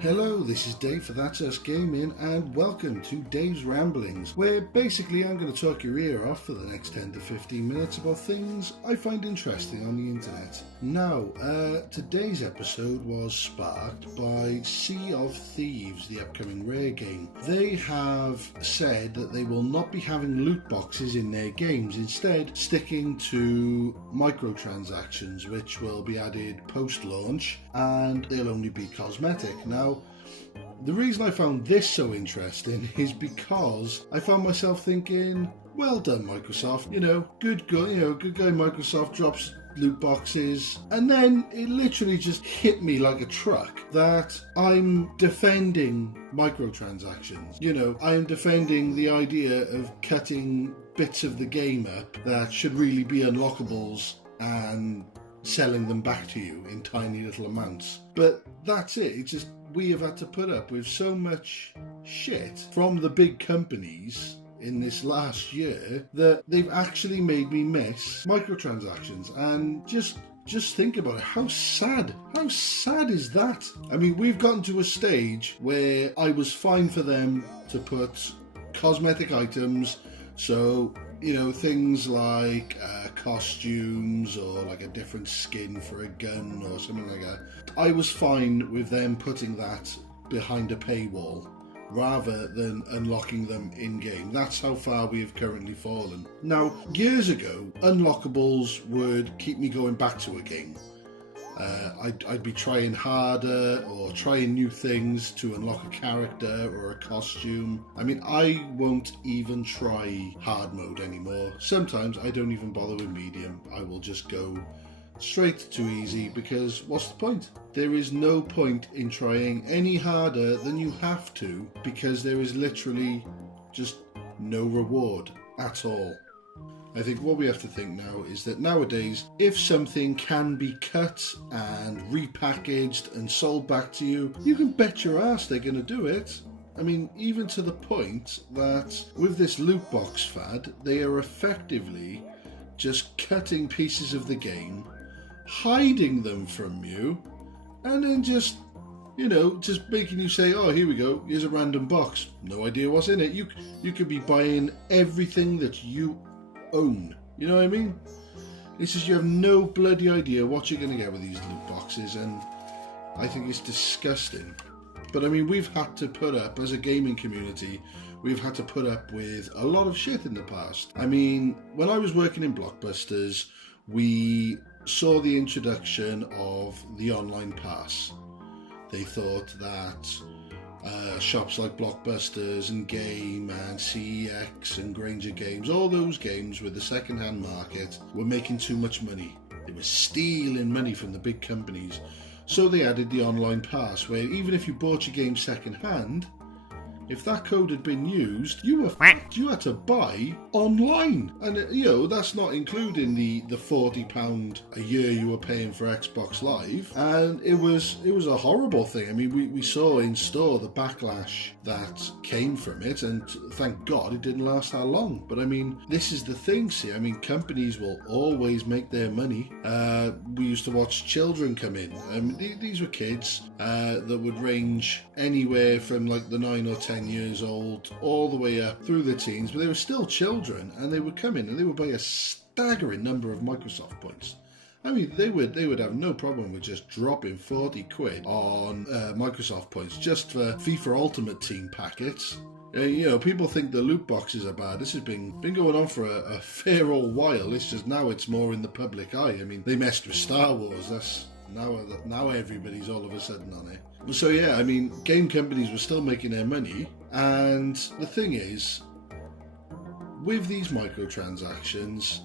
Hello, this is Dave for That's Us Gaming, and welcome to Dave's Ramblings, where basically I'm going to talk your ear off for the next 10 to 15 minutes about things I find interesting on the internet. Now, today's episode was sparked by Sea of Thieves, the upcoming Rare game. They have said that they will not be having loot boxes in their games, instead sticking to microtransactions, which will be added post-launch, and they'll only be cosmetic. Now, the reason I found this so interesting is because I found myself thinking, well done Microsoft, good guy Microsoft drops loot boxes, and then it literally just hit me like a truck that I'm defending microtransactions. I'm defending the idea of cutting bits of the game up that should really be unlockables and selling them back to you in tiny little amounts. But that's it. It's just we have had to put up with so much shit from the big companies in this last year that they've actually made me miss microtransactions. And just think about it. How sad is that? I mean, we've gotten to a stage where I was fine for them to put cosmetic items, so things like costumes or like a different skin for a gun or something like that. I was fine with them putting that behind a paywall rather than unlocking them in-game. That's how far we have currently fallen. Now, years ago, unlockables would keep me going back to a game. I'd be trying harder or trying new things to unlock a character or a costume. I mean, I won't even try hard mode anymore. Sometimes I don't even bother with medium. I will just go straight to easy, because what's the point? There is no point in trying any harder than you have to, because there is literally just no reward at all. I think what we have to think now is that nowadays, if something can be cut and repackaged and sold back to you, you can bet your ass they're going to do it. I mean, even to the point that with this loot box fad, they are effectively just cutting pieces of the game, hiding them from you, and then just making you say, oh, here we go, here's a random box. No idea what's in it. You could be buying everything that you own. You know what I mean? It's just you have no bloody idea what you're going to get with these loot boxes, and I think it's disgusting. But I mean, we've had to put up, as a gaming community, we've had to put up with a lot of shit in the past. I mean, when I was working in Blockbusters, we saw the introduction of the online pass. They thought that shops like Blockbusters and Game and CEX and Granger Games, all those games with the second-hand market, were making too much money. They were stealing money from the big companies. So they added the online pass, where even if you bought your game second-hand, if that code had been used, you were fucked. You had to buy online. And, that's not including the £40 a year you were paying for Xbox Live. And it was a horrible thing. I mean, we saw in store the backlash that came from it, and thank God it didn't last that long. But I mean, this is the thing, see. I mean, companies will always make their money. We used to watch children come in. These were kids that would range anywhere from like the 9 or 10 years old all the way up through the teens, but they were still children, and they would come in and they would buy a staggering number of Microsoft points. I mean, they would have no problem with just dropping 40 quid on Microsoft points just for FIFA Ultimate Team packets. People think the loot boxes are bad. This has been going on for a fair old while. It's just now it's more in the public eye. I mean, they messed with Star Wars. That's now everybody's all of a sudden on it. So yeah, I mean, game companies were still making their money, and the thing is, with these microtransactions,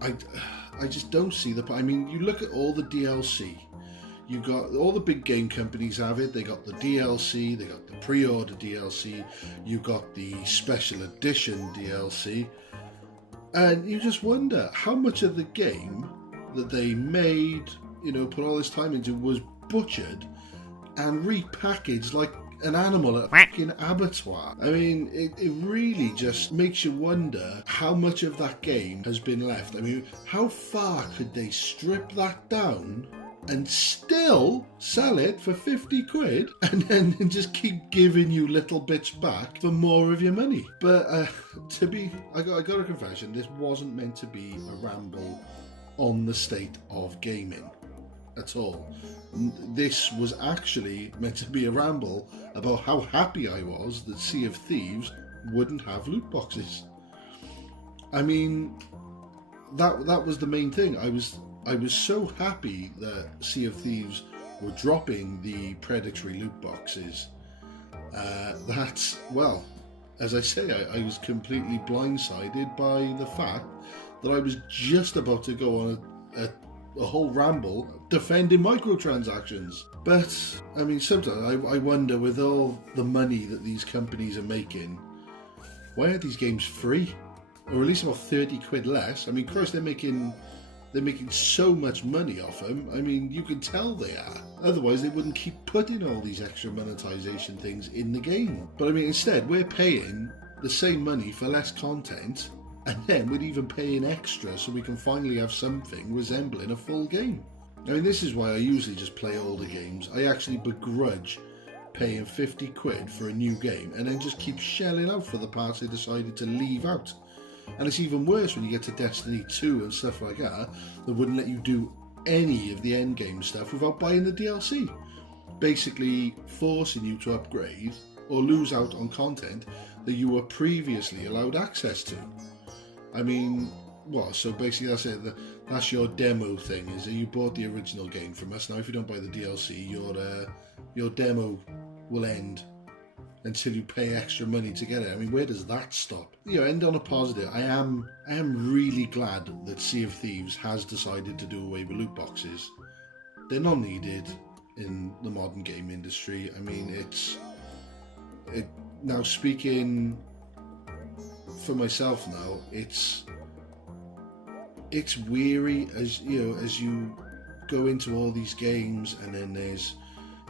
I just don't see the. I mean, you look at all the DLC. You got all the big game companies have it. They got the DLC, they got the pre-order DLC, you got the special edition DLC, and you just wonder how much of the game that they made, put all this time into, was butchered and repackaged like an animal at a fucking abattoir. I mean, it really just makes you wonder how much of that game has been left. I mean, how far could they strip that down and still sell it for 50 quid and then just keep giving you little bits back for more of your money. But I got a confession, this wasn't meant to be a ramble on the state of gaming at all. This was actually meant to be a ramble about how happy I was that Sea of Thieves wouldn't have loot boxes. I mean, that was the main thing. I was so happy that Sea of Thieves were dropping the predatory loot boxes that, well, as I say, I was completely blindsided by the fact that I was just about to go on a whole ramble defending microtransactions. But, I mean, sometimes I wonder, with all the money that these companies are making, why are these games free? Or at least about 30 quid less. I mean, Christ, they're making so much money off them. I mean, you can tell they are. Otherwise, they wouldn't keep putting all these extra monetization things in the game. But I mean, instead, we're paying the same money for less content, and then we're even paying extra so we can finally have something resembling a full game. I mean, this is why I usually just play older games. I actually begrudge paying 50 quid for a new game and then just keep shelling out for the parts they decided to leave out. And it's even worse when you get to Destiny 2 and stuff like that wouldn't let you do any of the endgame stuff without buying the DLC. Basically forcing you to upgrade or lose out on content that you were previously allowed access to. I mean, what? So basically that's it. That's your demo thing, is that you bought the original game from us. Now if you don't buy the DLC, your demo will end until you pay extra money to get it. I mean, where does that stop? You know, end on a positive. I am really glad that Sea of Thieves has decided to do away with loot boxes. They're not needed in the modern game industry. I mean, now speaking for myself now, it's weary as you go into all these games and then there's,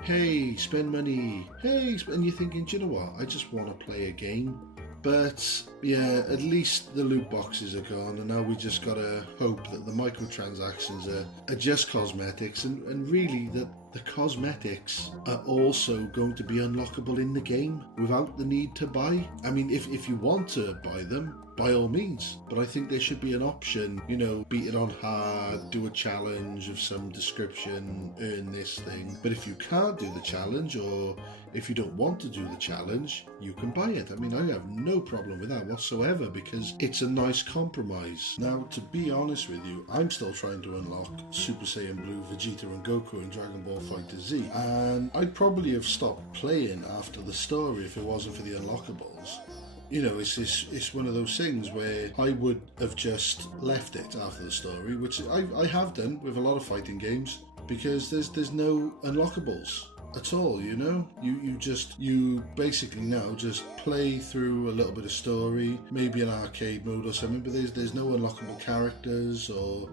hey, spend money, and you're thinking, do you know what, I just want to play a game. But yeah, at least the loot boxes are gone, and now we just gotta hope that the microtransactions are just cosmetics, and really that the cosmetics are also going to be unlockable in the game without the need to buy. I mean, if you want to buy them, by all means, but I think there should be an option, you know, beat it on hard, do a challenge of some description, earn this thing. But if you can't do the challenge, or if you don't want to do the challenge, you can buy it. I mean, I have no problem with that whatsoever, because it's a nice compromise. Now, to be honest with you, I'm still trying to unlock Super Saiyan Blue, Vegeta and Goku in Dragon Ball FighterZ, and I'd probably have stopped playing after the story if it wasn't for the unlockables. You know, it's one of those things where I would have just left it after the story, which I have done with a lot of fighting games, because there's no unlockables at all, you know? You basically now just play through a little bit of story, maybe an arcade mode or something, but there's no unlockable characters or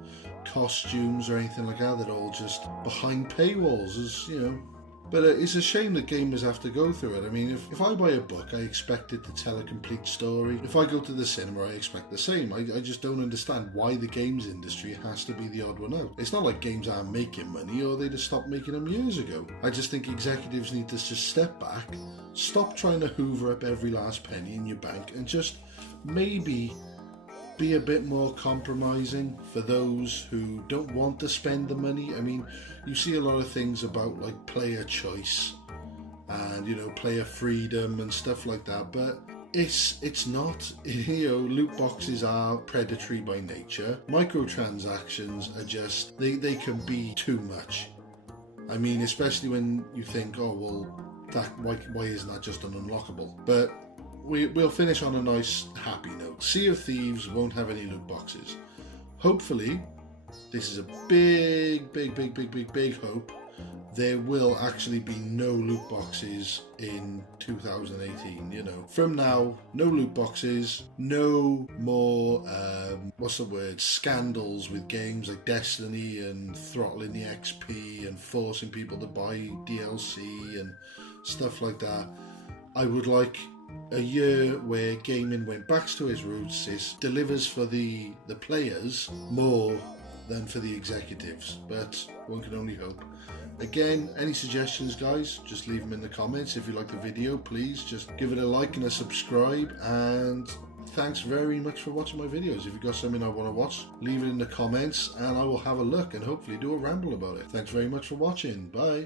costumes or anything like that. They're all just behind paywalls, as you know. But it's a shame that gamers have to go through it. I mean, if I buy a book, I expect it to tell a complete story. If I go to the cinema, I expect the same. I just don't understand why the games industry has to be the odd one out. It's not like games aren't making money, or they just stopped making them years ago. I just think executives need to just step back, stop trying to hoover up every last penny in your bank, and just maybe be a bit more compromising for those who don't want to spend the money. I mean, you see a lot of things about like player choice and, you know, player freedom and stuff like that, but it's not, you know, loot boxes are predatory by nature. Microtransactions are just, they can be too much. I mean, especially when you think, oh well, that why isn't that just an unlockable? But we'll finish on a nice, happy note. Sea of Thieves won't have any loot boxes. Hopefully, this is a big hope, there will actually be no loot boxes in 2018, you know. From now, no loot boxes, no more, scandals with games like Destiny and throttling the XP and forcing people to buy DLC and stuff like that. I would like a year where gaming went back to its roots, it delivers for the players more than for the executives. But One can only hope. Again, any suggestions, guys, just leave them in the comments. If you like the video, please just give it a like and a subscribe, and thanks very much for watching my videos. If you've got something I want to watch, leave it in the comments and I will have a look and hopefully do a ramble about it. Thanks very much for watching. Bye.